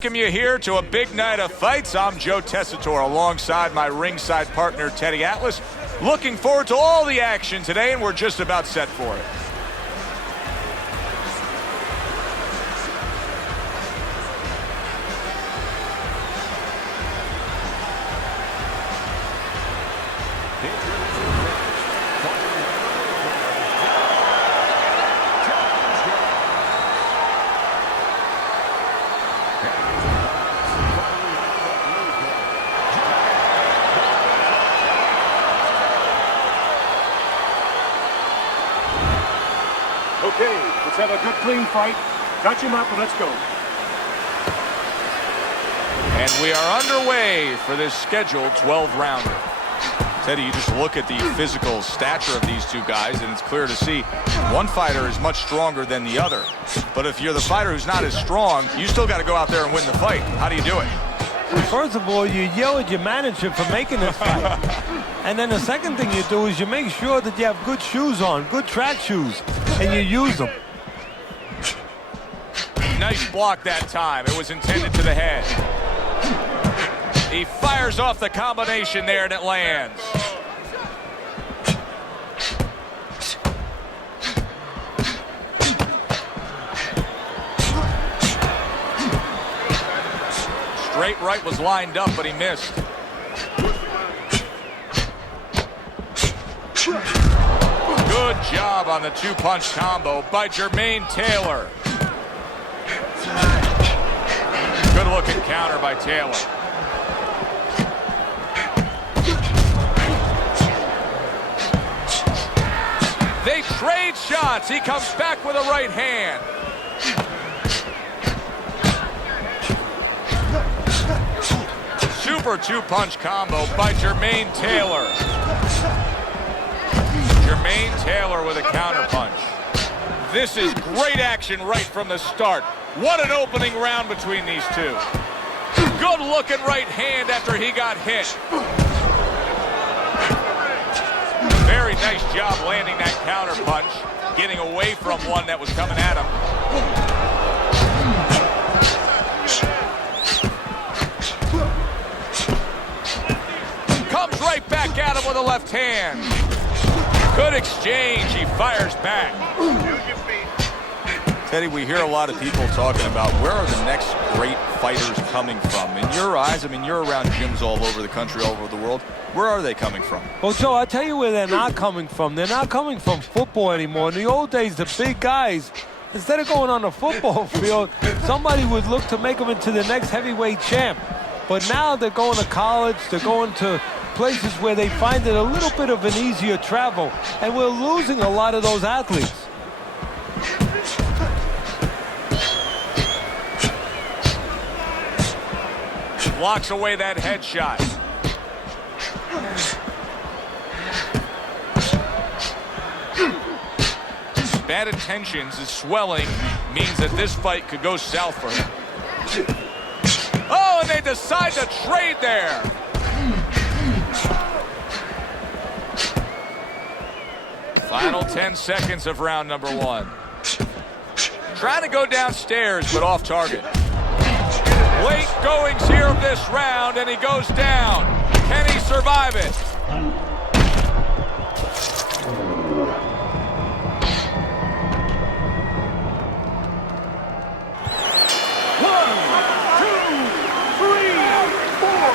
Welcome you here to a big night of fights. I'm Joe Tessitore alongside my ringside partner Teddy Atlas. Looking forward to all the action today, and we're just about set for it. Okay, let's have a good, clean fight. Touch him up and let's go. And we are underway for this scheduled 12-rounder. Teddy, you just look at the physical stature of these two guys, and it's clear to see one fighter is much stronger than the other. But if you're the fighter who's not as strong, you still got to go out there and win the fight. How do you do it? First of all, you yell at your manager for making this fight. And then the second thing you do is you make sure that you have good shoes on, good track shoes, and you use them. Nice block that time. It was intended to the head. He fires off the combination there, and it lands. Straight right was lined up, but he missed. Good job on the two-punch combo by Jermain Taylor. Good-looking counter by Taylor. They trade shots. He comes back with a right hand. Super two-punch combo by Jermain Taylor. Jermain Taylor with a counterpunch. This is great action right from the start. What an opening round between these two. Good looking right hand after he got hit. Very nice job landing that counterpunch, getting away from one that was coming at him. Comes right back at him with a left hand. Good exchange. He fires back. Teddy, we hear a lot of people talking about where are the next great fighters coming from. In your eyes, I mean, you're around gyms all over the country, all over the world. Where are they coming from? Well, Joe, I'll tell you where they're not coming from. They're not coming from football anymore. In the old days, the big guys, instead of going on the football field, somebody would look to make them into the next heavyweight champ. But now they're going to college, they're going to places where they find it a little bit of an easier travel, and we're losing a lot of those athletes. Blocks away that headshot. Bad intentions, his swelling means that this fight could go south for him. Oh, and they decide to trade there. Final 10 seconds of round number one. Trying to go downstairs, but off target. Late goings here of this round, and he goes down. Can he survive it? One, two, three, four,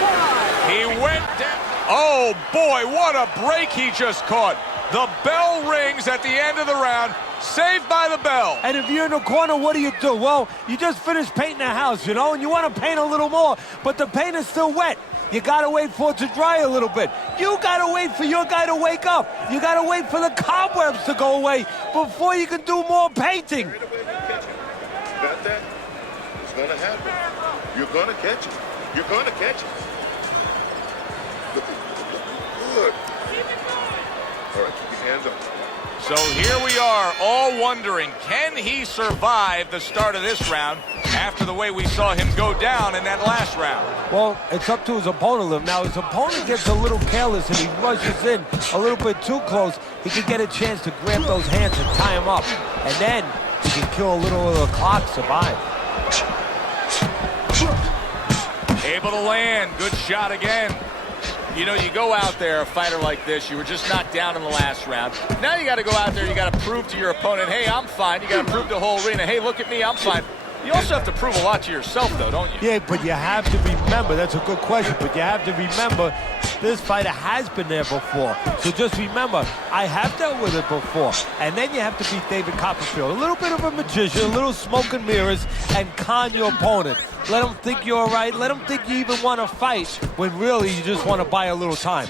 five. He went down. Oh, boy, what a break he just caught. The bell rings at the end of the round. Saved by the bell. And if you're in the corner, what do you do? Well, you just finished painting the house, you know, and you want to paint a little more, but the paint is still wet. You got to wait for it to dry a little bit. You got to wait for your guy to wake up. You got to wait for the cobwebs to go away before you can do more painting. Right away when you catch it. You got that? It's going to happen. You're going to catch it. You're going to catch it. Good. All right, keep your hands up. So here we are, all wondering, can he survive the start of this round after the way we saw him go down in that last round? Well, it's up to his opponent. Now, his opponent gets a little careless and he rushes in a little bit too close. He could get a chance to grab those hands and tie him up. And then he can kill a little of the clock, survive. Able to land. Good shot again. You know, you go out there, a fighter like this, you were just knocked down in the last round. Now you got to go out there, you got to prove to your opponent, hey, I'm fine. You got to prove to the whole arena, hey, look at me, I'm fine. You also have to prove a lot to yourself, though, don't you? Yeah, but you have to remember, that's a good question, but you have to remember this fighter has been there before. So just remember, I have dealt with it before. And then you have to beat David Copperfield. A little bit of a magician, a little smoke and mirrors, and con your opponent. Let them think you're all right. Let them think you even want to fight when really you just want to buy a little time.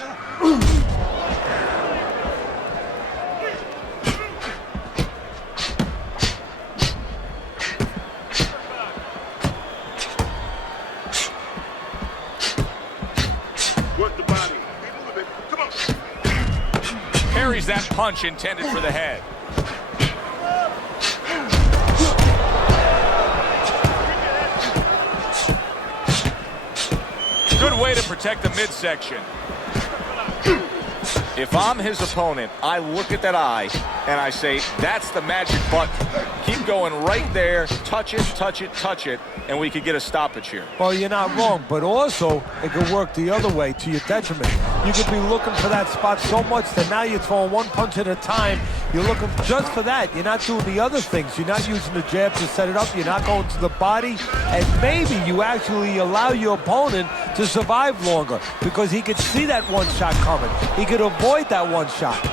Work the body. Move it. Come on. Parries that punch intended for the head. Good way to protect the midsection. If I'm his opponent, I look at that eye and I say, that's the magic button. Keep going right there, touch it, touch it, touch it, and we could get a stoppage here. Well, you're not wrong, but also it could work the other way to your detriment. You could be looking for that spot so much that now you're throwing one punch at a time. You're looking just for that. You're not doing the other things. You're not using the jab to set it up. You're not going to the body. And maybe you actually allow your opponent to survive longer because he could see that one shot coming. He could avoid that one shot.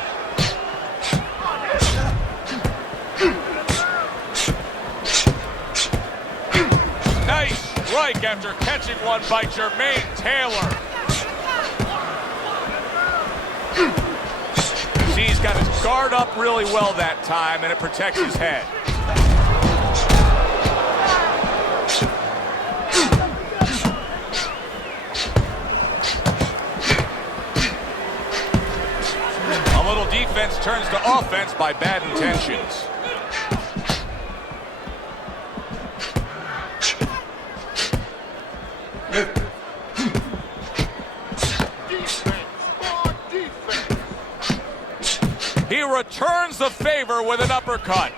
Nice strike after catching one by Jermain Taylor. See, he's got his guard up really well that time, and it protects his head. A little defense turns to offense by bad intentions. He returns the favor with an uppercut.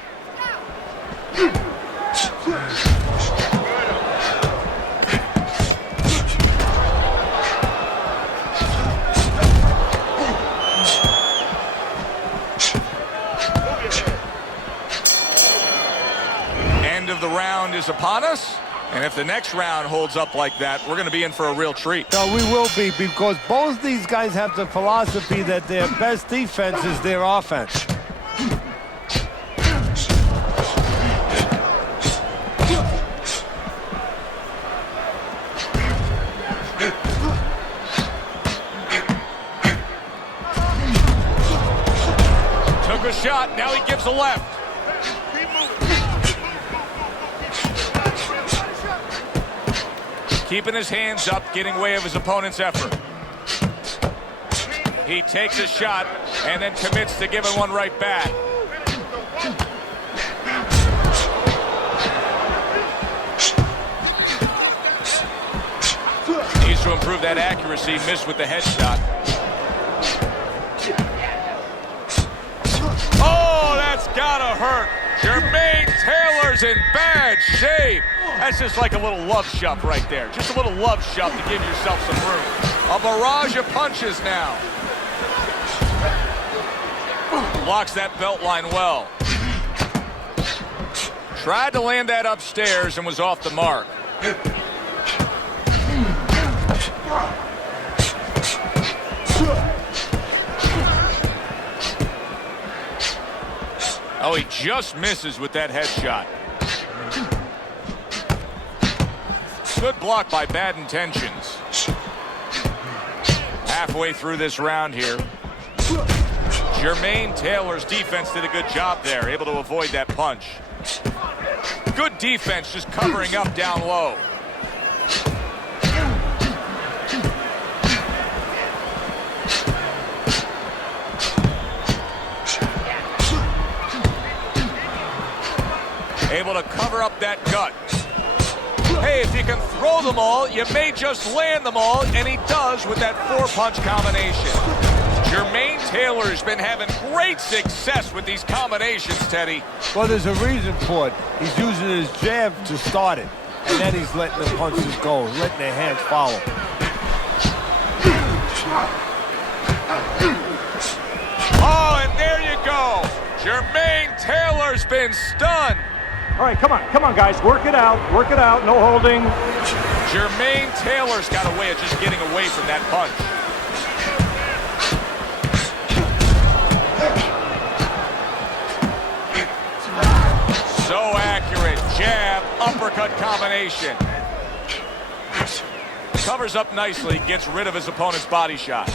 End of the round is upon us. And if the next round holds up like that, we're going to be in for a real treat. No, we will be, because both these guys have the philosophy that their best defense is their offense. Took a shot, now he gives a left. Keeping his hands up, getting way of his opponent's effort. He takes a shot and then commits to giving one right back. Needs to improve that accuracy, missed with the headshot. Oh, that's gotta hurt. Jermain Taylor's in bad shape. That's just like a little love shove right there. Just a little love shove to give yourself some room. A barrage of punches now. Blocks that belt line well. Tried to land that upstairs and was off the mark. Oh, he just misses with that headshot. Good block by bad intentions. Halfway through this round here. Jermain Taylor's defense did a good job there, able to avoid that punch. Good defense, just covering up down low. Able to cover up that gut. Hey, if you can throw them all, you may just land them all, and he does with that four-punch combination. Jermain Taylor's been having great success with these combinations, Teddy. Well, there's a reason for it. He's using his jab to start it. and then he's letting the punches go, letting their hands follow. Oh, and there you go. Jermain Taylor's been stunned. All right, come on, guys. Work it out, no holding. Jermain Taylor's got a way of just getting away from that punch. So accurate. Jab, uppercut combination. Covers up nicely, gets rid of his opponent's body shot.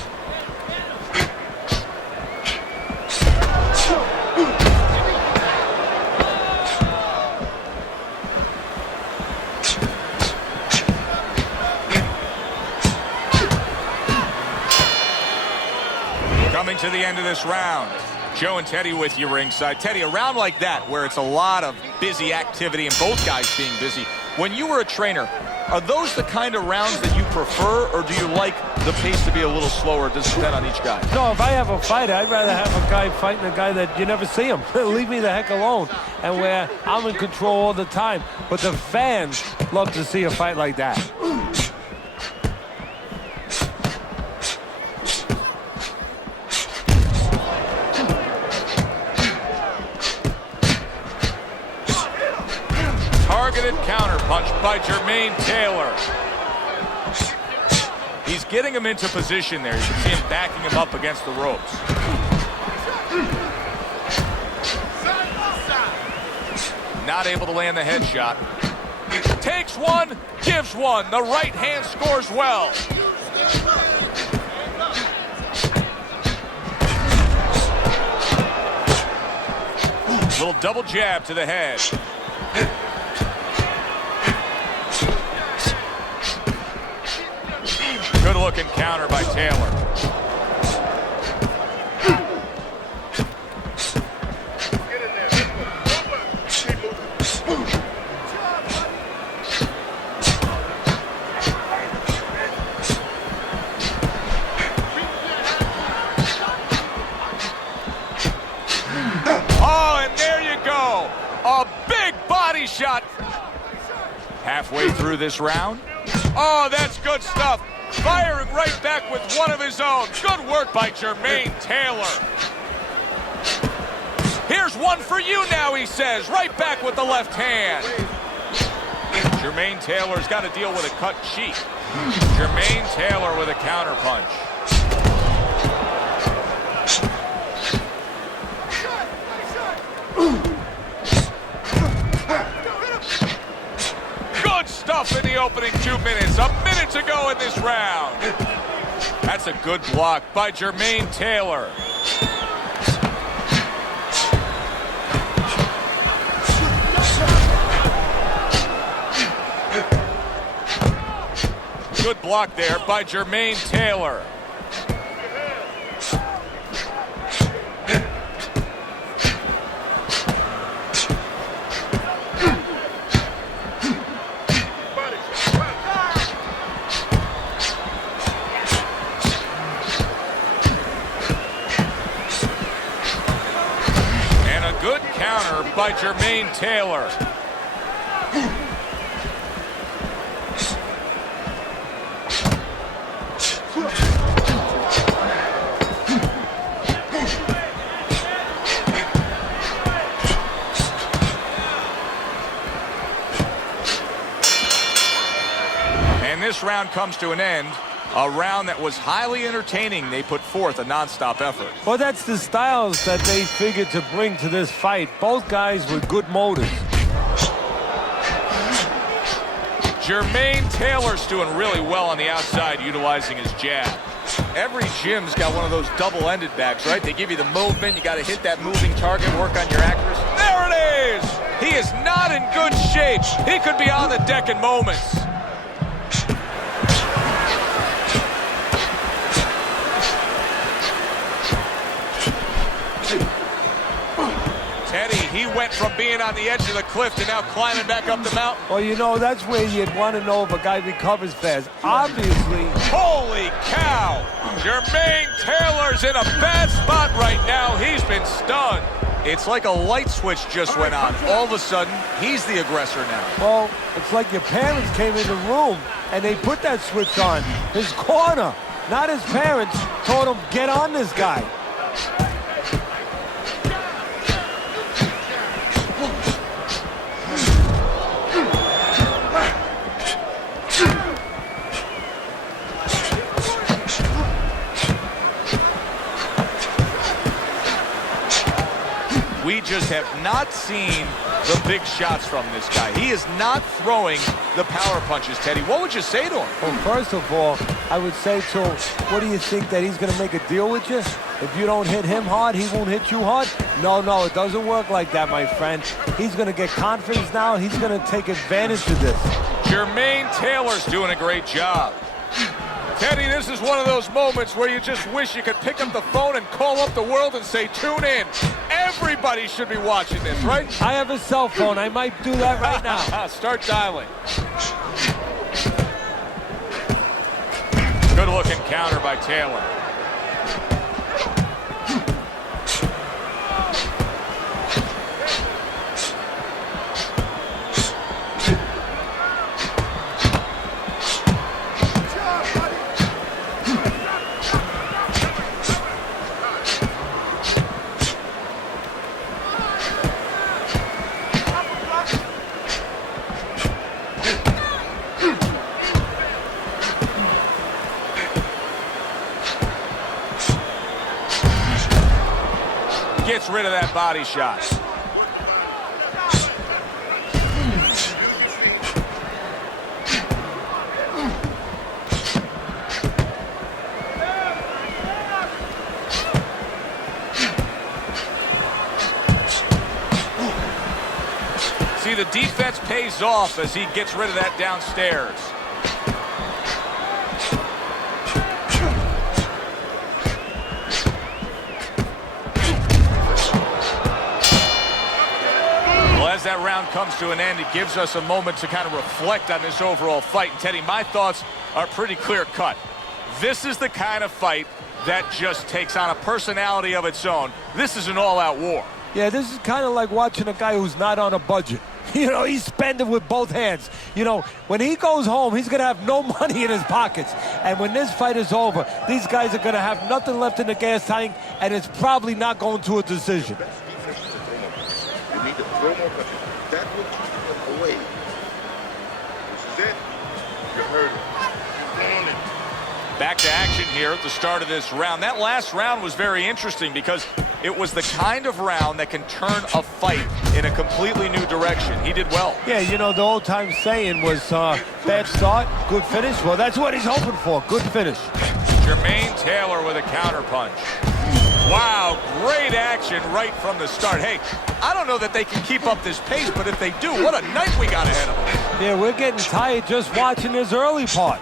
Coming to the end of this round. Joe and Teddy with you ringside. Teddy, a round like that where it's a lot of busy activity and both guys being busy. When you were a trainer, are those the kind of rounds that you prefer, or do you like the pace to be a little slower? Does it depend on each guy? No, if I have a fight, I'd rather have a guy fighting a guy that you never see him. Leave me the heck alone. And where I'm in control all the time. But the fans love to see a fight like that. Targeted counterpunch by Jermain Taylor. He's getting him into position there. You can see him backing him up against the ropes. Not able to land the headshot. Takes one, gives one. The right hand scores well. Little double jab to the head. Good looking counter by Taylor. Get in there. Keep moving. Oh, and there you go. A big body shot. Halfway through this round. Oh, that's good stuff. Firing right back with one of his own. Good work by Jermain Taylor. Here's one for you now, he says. Right back with the left hand. Jermain Taylor's got to deal with a cut cheek. Jermain Taylor with a counterpunch. Good stuff in the opening 2 minutes. A minute to go in this round. That's a good block by Jermain Taylor. Good block there by Jermain Taylor. And a good counter by Jermain Taylor. And this round comes to an end. A round that was highly entertaining. They put forth a non-stop effort. Well, that's the styles that they figured to bring to this fight. Both guys with good motives. Jermain Taylor's doing really well on the outside, utilizing his jab. Every gym's got one of those double-ended bags, right? They give you the movement. You got to hit that moving target, work on your accuracy. There it is! He is not in good shape. He could be on the deck in moments. Teddy, he went from being on the edge of the cliff to now climbing back up the mountain. Well, you know, that's where you'd want to know if a guy recovers fast. Obviously. Holy cow! Jermain Taylor's in a bad spot right now. He's been stunned. It's like a light switch just went on. All of a sudden, he's the aggressor now. Well, it's like your parents came in the room and they put that switch on. His corner, not his parents, told him, get on this guy. We just have not seen the big shots from this guy. He is not throwing the power punches, Teddy. What would you say to him? Well, first of all, I would say to him, what do you think, that he's going to make a deal with you? If you don't hit him hard, he won't hit you hard? No, it doesn't work like that, my friend. He's going to get confidence now. He's going to take advantage of this. Jermain Taylor's doing a great job. Teddy, this is one of those moments where you just wish you could pick up the phone and call up the world and say, tune in. Everybody should be watching this, right? I have a cell phone. I might do that right now. Start dialing. Good looking counter by Taylor. Gets rid of that body shot. See, the defense pays off as he gets rid of that downstairs. As that round comes to an end, it gives us a moment to kind of reflect on this overall fight. And Teddy, my thoughts are pretty clear cut. This is the kind of fight that just takes on a personality of its own. This is an all-out war. Yeah, this is kind of like watching a guy who's not on a budget. You know, he's spending with both hands. You know, when he goes home, he's going to have no money in his pockets. And when this fight is over, these guys are going to have nothing left in the gas tank, and it's probably not going to a decision. You need to throw more punches. That will keep them away. This is it. You heard it. Keep on it. Back to action here at the start of this round. That last round was very interesting because it was the kind of round that can turn a fight in a completely new direction. He did well. Yeah, you know, the old-time saying was bad start, good finish. Well, that's what he's hoping for, good finish. Jermain Taylor with a counter punch. Wow, great action right from the start. Hey, I don't know that they can keep up this pace, but if they do, what a night we got ahead of them. Yeah, we're getting tired just watching this early part.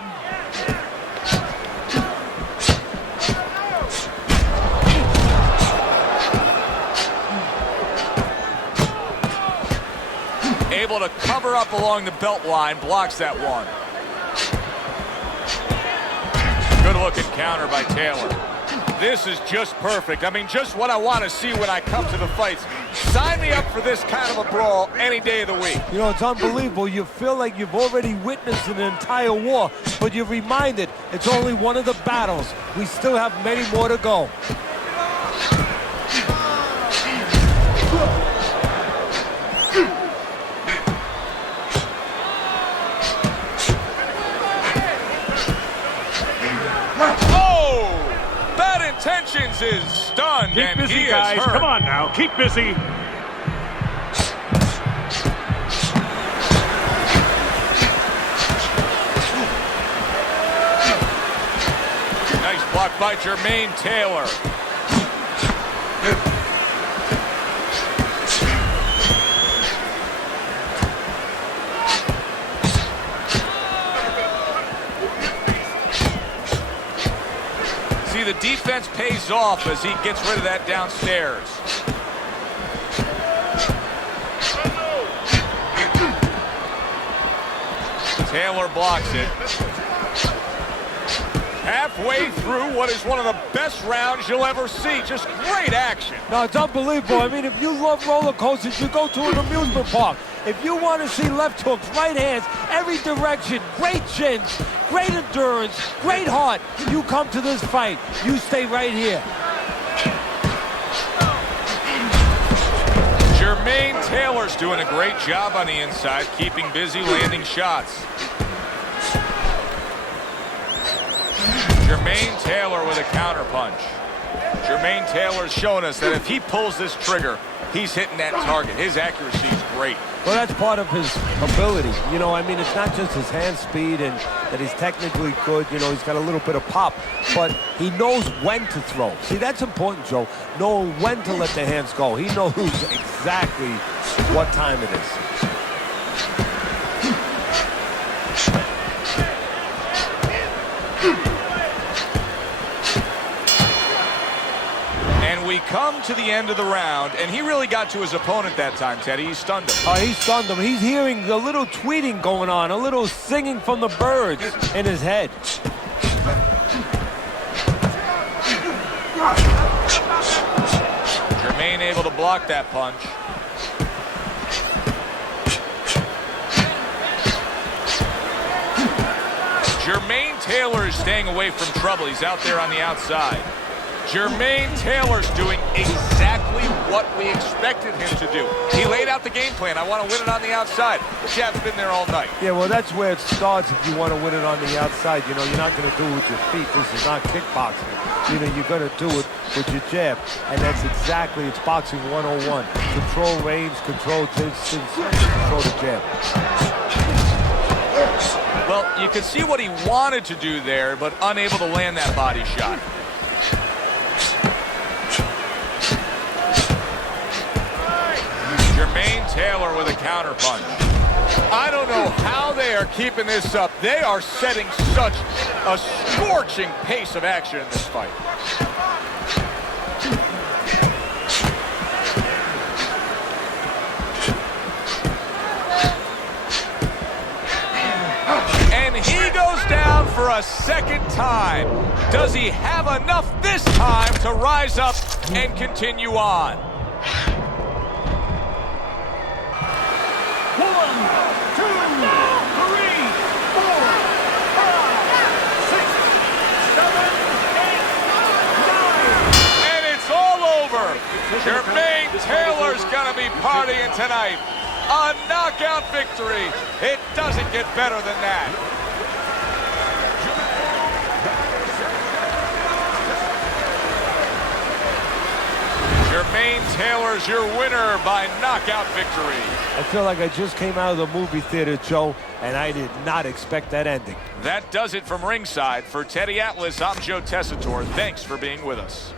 Able to cover up along the belt line, blocks that one. Good looking counter by Taylor. This is just perfect. I mean, just what I want to see when I come to the fights. Sign me up for this kind of a brawl any day of the week. You know, it's unbelievable. You feel like you've already witnessed an entire war, but you're reminded it's only one of the battles. We still have many more to go. Intentions is stunned. Keep and busy, he guys. is hurt. Come on now. Keep busy. Nice block by Jermain Taylor. The defense pays off as he gets rid of that downstairs. Taylor blocks it. Halfway through what is one of the best rounds you'll ever see. Just great action. No, it's unbelievable. I mean, if you love roller coasters, you go to an amusement park. If you want to see left hooks, right hands, every direction, great chins, great endurance, great heart, you come to this fight. You stay right here. Jermain Taylor's doing a great job on the inside, keeping busy, landing shots. Jermain Taylor with a counterpunch. Jermain Taylor's showing us that if he pulls this trigger, he's hitting that target. His accuracy is great. Well, that's part of his ability. You know, I mean, it's not just his hand speed and that he's technically good. You know, he's got a little bit of pop, but he knows when to throw. See, that's important, Joe. Knowing when to let the hands go. He knows exactly what time it is. We come to the end of the round, and he really got to his opponent that time, Teddy. He stunned him. Oh, he stunned him. He's hearing a little tweeting going on, a little singing from the birds in his head. Jermain able to block that punch. Jermain Taylor is staying away from trouble. He's out there on the outside. Jermain Taylor's doing exactly what we expected him to do. He laid out the game plan. I want to win it on the outside. The jab's been there all night. Yeah, well, that's where it starts if you want to win it on the outside. You know, you're not going to do it with your feet. This is not kickboxing. You know, you're going to do it with your jab. And that's exactly, it's boxing 101. Control range, control distance, control the jab. Well, you can see what he wanted to do there, but unable to land that body shot. Jermain Taylor with a counterpunch. I don't know how they are keeping this up. They are setting such a scorching pace of action in this fight. And he goes down for a second time. Does he have enough this time to rise up and continue on? 1, 2, 3, 4, 5, 6, 7, 8, 9. And it's all over. Jermain Taylor's gonna be partying tonight. A knockout victory. It doesn't get better than that. Jermain Taylor's your winner by knockout victory. I feel like I just came out of the movie theater, Joe, and I did not expect that ending. That does it from ringside. For Teddy Atlas, I'm Joe Tessitore. Thanks for being with us.